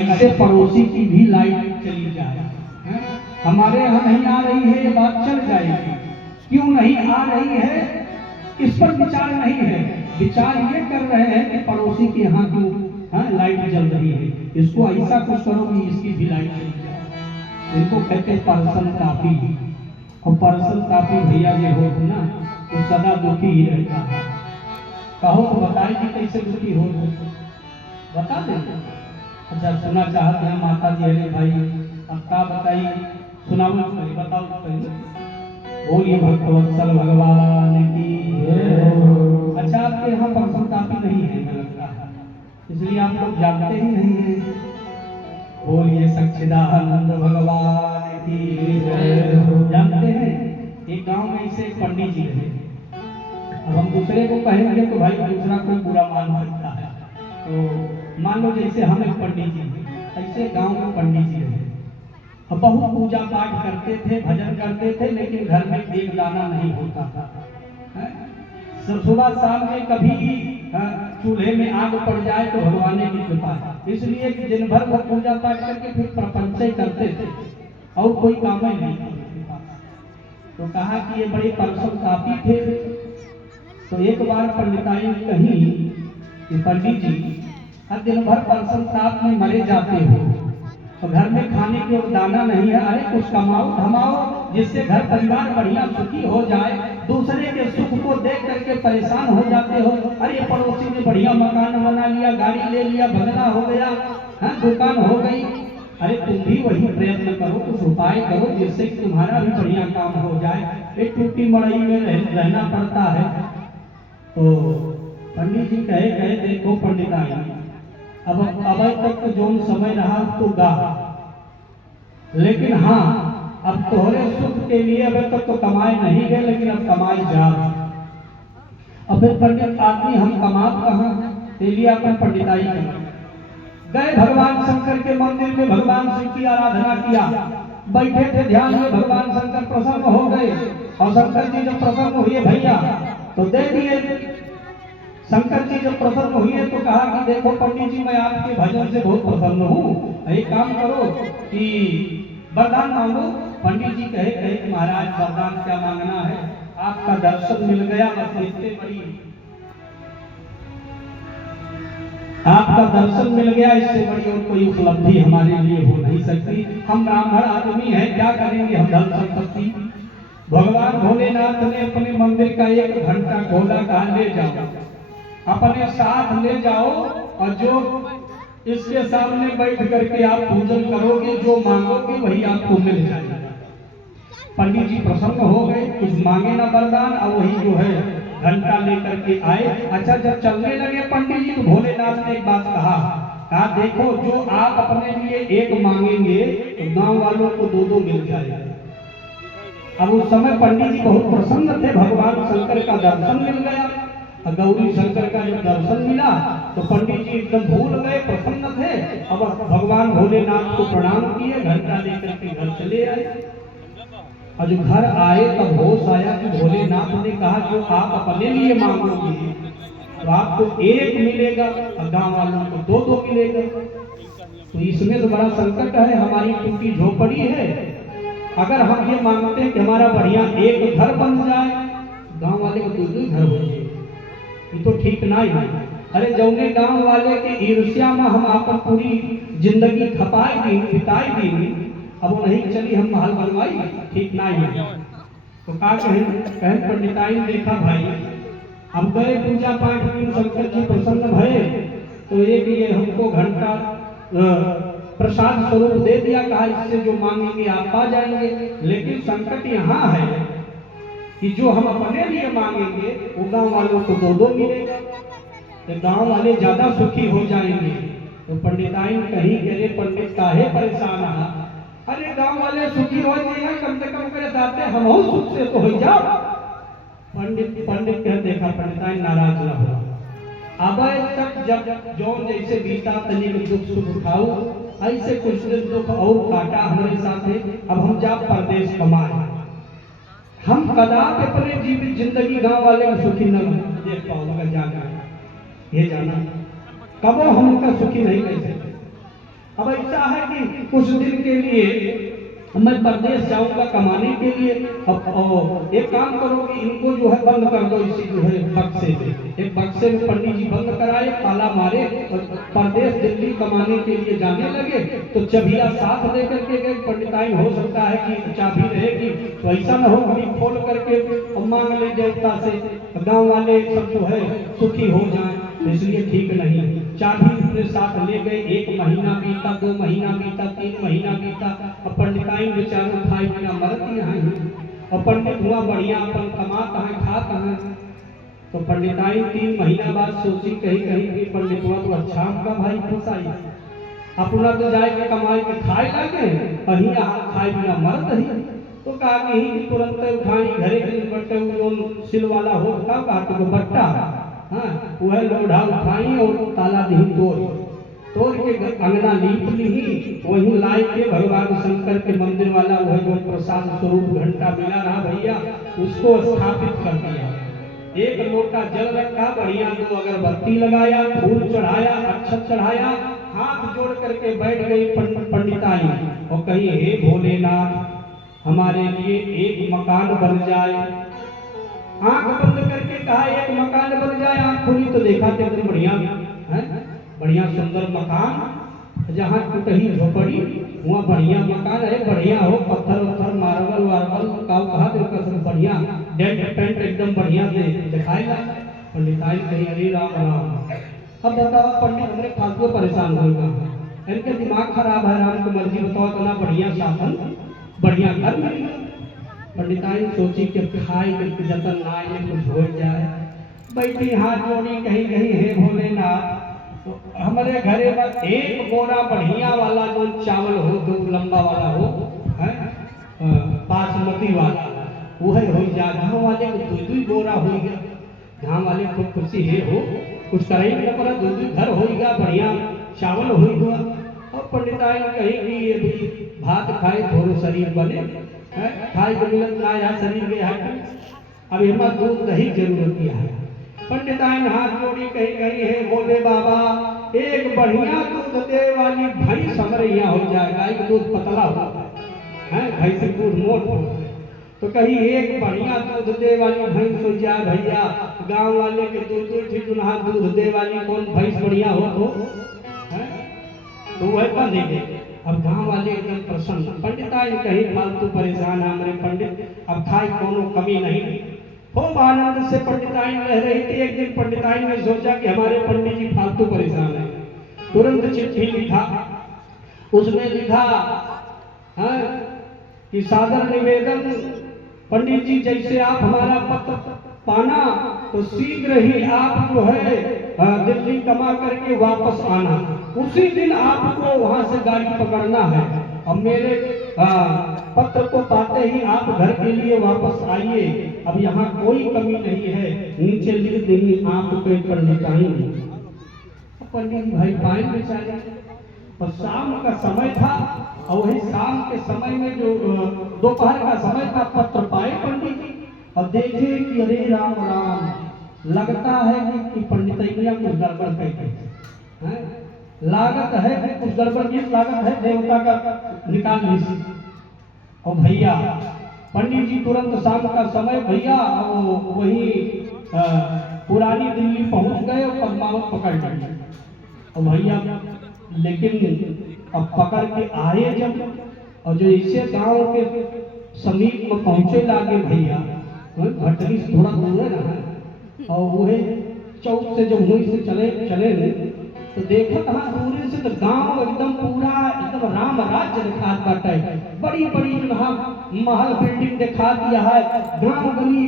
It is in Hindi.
इससे पड़ोसी की भी लाइट चली जाए, हमारे यहाँ नहीं आ रही है ये बात चल जाएगी। क्यों नहीं आ रही है इस पर विचार नहीं है, विचार ये कर रहे हैं कि पड़ोसी के यहाँ क्यों लाइट जल रही है, इसको ऐसा कुछ करो कि इसकी भी लाइट चली जाए। इनको कहते हैं पर्सन काफी। और पर्सन काफी भैया जो हो ना वो सदा दुखी ही रहता है। कहो तो बताए कि कैसे दुखी हो, बता दें। अच्छा सुना चाहते हैं माता जी, अरे भाई अब क्या बताइए, सुनाओ पहले, बताओ पहले। बोलिए भक्तवत्सल भगवान की। अच्छा आपके यहाँ पर्सन काफी नहीं है मुझे लगता है, इसलिए आप लोग जानते ही नहीं है। बोलिए सच्चिदानंद भगवान की। जानते हैं एक गांव में ऐसे एक पंडित जी रहे। अब हम दूसरे को कहेंगे तो भाई दूसरा कोई बुरा मान सकता है, तो मान लो जैसे हम एक पंडित जी, ऐसे गांव में पंडित जी रहे। अब बहुत पूजा पाठ करते थे, भजन करते थे, लेकिन घर में एक दाना नहीं होता था। सुबह शाम में कभी चूल्हे में आग पड़ जाए तो भगवान की कृपा, इसलिए कि दिन भर वो पूजा पाठ करके फिर प्रपंच करते थे और कोई काम ही नहीं था। तो कहा कि ये बड़े पर्सन काफी थे। तो एक बार पंडिताई कही कि पंडित जी हर दिन भर पर्सन साथ में मरे जाते हो, तो घर में खाने की और दाना नहीं है, अरे कुछ कमाओ धमाओ जिससे घर परिवार बढ़िया सुखी हो जाए। दूसरे के सुख को देख करके परेशान हो जाते हो, अरे पड़ोसी ने बढ़िया मकान बना लिया, गाड़ी ले लिया, बंगला हो गया, दुकान हो गई, अरे तुम भी वही प्रयत्न करो, कुछ उपाय करो जिससे कि तुम्हारा भी बढ़िया काम हो जाए। एक टूटी मड़ई में रहना पड़ता है। तो पंडित जी कहे देखो पंडिताई, अब तक तो जो समय रहा तो गा, लेकिन हाँ अब तोहरे सुख के लिए अब तक तो कमाए नहीं गए, लेकिन अब कमाई जा। अब फिर पंडित आदमी हम कमात कहाँ, इसलिए अपन पंडिताई गए भगवान शंकर के मंदिर में, भगवान शिव की आराधना किया, बैठे थे ध्यान में, भगवान शंकर प्रसन्न हो गए। और शंकर जी जब प्रसन्न हुए भैया तो दे दिए। शंकर जी जब प्रसन्न हुए तो कहा कि देखो पंडित जी मैं आपके भजन से बहुत प्रसन्न हूँ, एक काम करो कि वरदान मांगो। पंडित जी कहे महाराज वरदान क्या मांगना है, आपका दर्शन मिल गया, बस इससे बड़ी, आपका दर्शन मिल गया, इससे बड़ी और कोई उपलब्धि हमारे लिए हो नहीं सकती। हम ब्राह्मण आदमी हैं, क्या करेंगे हम धन संपत्ति। भगवान भोलेनाथ ने अपने मंदिर का 1 घंटा खोला, कहा ले जाओ अपने साथ ले जाओ, और जो इसके सामने बैठ करके आप पूजन करोगे, जो मांगोगे वही आपको मिल जाएगा। पंडित जी प्रसन्न हो गए, कुछ मांगे ना वरदान, और वही जो है घंटा लेकर के आए। अच्छा जब चलने लगे पंडित जी तो भोलेनाथ ने एक बात कहा देखो जो आप अपने लिए 1 मांगेंगे तो गांव वालों को 2 मिल जाएगा। अब उस समय पंडित जी बहुत प्रसन्न थे, भगवान शंकर का दर्शन मिल गया। गौरी शंकर का जब दर्शन मिला तो पंडित जी एकदम भूल गए, प्रसन्न थे। अब भगवान भोलेनाथ को प्रणाम किए, घंटा लेकर के घर चले आए। और जो घर आए तब होश आया कि भोलेनाथ ने कहा जो आप अपने लिए मांगोगे तो आपको 1 मिलेगा और गांव वालों को 2 मिलेगा। तो इसमें तो बड़ा संकट है, हमारी टूटी झोपड़ी है, अगर हम ये मांगते हैं कि हमारा बढ़िया 1 घर बन जाए, गांव वाले को 2 घर हो जाए, ये तो ठीक ना है। अरे जौने गांव वाले के ईर्ष्या में हम अपन पूरी जिंदगी खपाई दी, बिताई दी, अब वो नहीं चली हम महल बनवाई, ठीक ना है। तो का कहें पंडिताई देखा भाई, अब गए पूजा पाठ में, शंकर जी प्रसन्न भये तो एक ये हमको घंटा प्रसाद स्वरूप दे दिया, कहा इससे जो मांगेंगे आप पा जाएंगे। लेकिन संकट यहाँ है कि जो हम अपने लिए मांगेंगे वो गांव वालों को 2 मिलेगा, तो गांव वाले ज्यादा सुखी हो जाएंगे। तो पंडिताइन कहीं गए पंडित काहे परेशान है, अरे गांव वाले सुखी हो जाए, कम से कम करे जाते हम सुख से तो हो जाओ। पंडित कह देखा पंडिताइन नाराज न हो, अब तक जब जो जैसे बीता तनी दुख सुख उठाओ, ऐसे कुछ दिन दुख और काटा हमारे साथ है। अब हम जा परदेश कमाए, हम कदापि अपने जीवित जिंदगी गांव वाले को सुखी न देख पाओगे, जाना ये जाना कबो हम उनका सुखी नहीं कर सकते। अब ऐसा है कि कुछ दिन के लिए मैं परदेश जाऊंगा कमाने के लिए। अब एक काम करो कि इनको जो है बंद कर दो, इसी जो है बक्से में, एक बक्से में पंडित जी बंद कराए, ताला मारे और परदेश दिल्ली कमाने के लिए जाने लगे। तो चबिया साथ लेकर के गए। पंडिताइन हो सकता है कि चाबी रहेगी तो ऐसा न हो कि खोल करके मांग ले देवता से, गांव वाले सब जो है सुखी हो जाएं, इसलिए ठीक नहीं। चाबी अपने साथ ले गए। 1 महीना बीता, 2 महीना बीता, 3 महीना बीता। अब पंडिताइन बेचारों खाए बिना मरत यहाँ और पंडित हुआ बढ़िया अपन कमाता है खाता है। तो पंडिताइन 3 महीना बाद सोची कहीं कहीं भी पंडित हुआ तो अच्छा का भाई फंसाई, अपना तो जाए के कमाए के खाए लागे कहीं यहाँ खाए बिना मरत ही। तो कहा कि ही तुरंत उठाई घरे के बट्टे सिल वाला हो कहा तो बट्टा, हाँ वह लोढ़ा उठाई और ताला दी तोड़ के अंगना लीप ली, वहीं लाए के भगवान शंकर के मंदिर वाला वह जो प्रसाद स्वरूप घंटा मिला रहा भैया उसको स्थापित कर दिया। 1 लोटा जल रखा, बढ़िया 2 अगरबत्ती लगाया, फूल चढ़ाया, अक्षत चढ़ाया, हाथ जोड़ करके बैठ गई पंडिताई और कही हे भोलेनाथ हमारे लिए एक मकान बन जाए। आंख बंद करके कहा 1 मकान बन जाए। आंख खुली तो देखा कि एकदम बढ़िया है, बढ़िया सुंदर मकान, जहाँ टूटही झोपड़ी वहाँ बढ़िया मकान है, बढ़िया हो, पत्थर उत्थर मार्बल वार्बल कहा सब बढ़िया, डेंट पेंट एकदम बढ़िया से दिखाएगा। पंडिताई कहीं अरे राम राम। अब बताओ पंडित हमने फालतू परेशान होगा, इनके दिमाग खराब है, राम की मर्जी बताओ इतना बढ़िया शासन बढ़िया घर मिलेगा। पंडिताई सोची कि खाए के जतन लाए कुछ हो जाए, बैठी हाथ जोड़ी कहीं कहीं हे भोलेनाथ तो हमारे घरे में 1 बोरा बढ़िया वाला जो चावल हो, जो लंबा वाला हो है बासमती वाला वह हो जा। गाँव वाले को 2 बोरा हो गया, गाँव वाले को खुशी है हो कुछ करे न पड़ा, 2 घर हो गया, बढ़िया चावल हो गया। और पंडिताई कहीं कि अभी भात खाए थोड़ा शरीर बने, खाए को मिलत ना यहाँ शरीर में है, अब हमारा दूध दही जरूरत है। पंडिताइन हाथ जोड़ी कहीं कहीं है बोले बाबा एक बढ़िया दूध दे वाली भैंस हमारे यहाँ हो जाएगा। एक दूध पतला होता है, भैंस दूध मोट होता है, तो कहीं एक बढ़िया दूध दे वाली भैंस हो जाए भैया। गांव वाले के दूध दे वाली कौन भैंस बढ़िया हो तो वह बंधेंगे। अब गांव वाले एकदम प्रसन्न। पंडिताई कहीं फालतू परेशान है हमारे पंडित, अब खाई कोनो कमी नहीं। खूब आनंद से पंडिताई रह रही थी। एक दिन पंडिताई ने सोचा कि हमारे पंडित जी फालतू परेशान है, तुरंत चिट्ठी लिखा। उसमें लिखा है कि सादर निवेदन पंडित जी जैसे आप हमारा पत्र पाना तो शीघ्र ही आप जो है दिल्ली कमा करके वापस आना। उसी दिन आपको वहां से गाड़ी पकड़ना है। अब मेरे पत्र को पाते ही आप घर के लिए वापस आइए। अब यहाँ कोई कमी नहीं है, नीचे लिख देंगे आपको पंडिताई। पंडित भाई पाए बेचारे, और शाम का समय था और वही शाम के समय में जो दोपहर का समय था पत्र पाए पंडित जी और देखे कि अरे राम राम, लगता है कि पंडितैया कुछ गड़बड़ करके हैं, लागत है कि कुछ गड़बड़ की लागत है, देवता का निकाल ली। और भैया पंडित जी तुरंत शाम का समय भैया वही पुरानी दिल्ली पहुंच गए और पद्मावत पकड़ लिए। और भैया लेकिन अब पकड़ के आए जब और जो इसे गांव के समीप में पहुंचे लागे भैया, भटरी से थोड़ा दूर है ना, और वह चौक से जब वहीं से चले तो देखा कहाँ दूर से तो गांव एकदम पूरा एकदम राम राज्य दिखा बाटे, बड़ी बड़ी महल बिल्डिंग दिखा दिया है, गांव गली